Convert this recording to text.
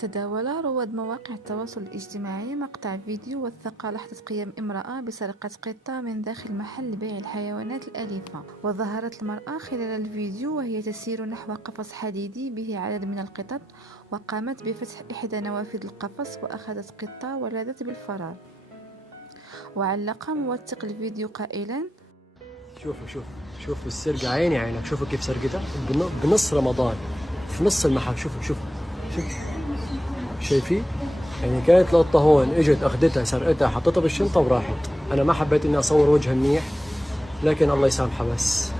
تداول رواد مواقع التواصل الاجتماعي مقطع فيديو وثق لحظة قيام امرأة بسرقة قطة من داخل محل بيع الحيوانات الأليفة. وظهرت المرأة خلال الفيديو وهي تسير نحو قفص حديدي به عدد من القطط، وقامت بفتح إحدى نوافذ القفص وأخذت قطة ولدت بالفرار. وعلق موثق الفيديو قائلا: شوفوا السرقة، عيني عينك، شوفوا كيف سرقتها بنص رمضان في نص المحل. شوفوا شايفين؟ يعني كانت القطة هون، اجت اخذتها سرقتها حطتها بالشنطة وراحت. انا ما حبيت اني اصور وجهها منيح، لكن الله يسامحها بس.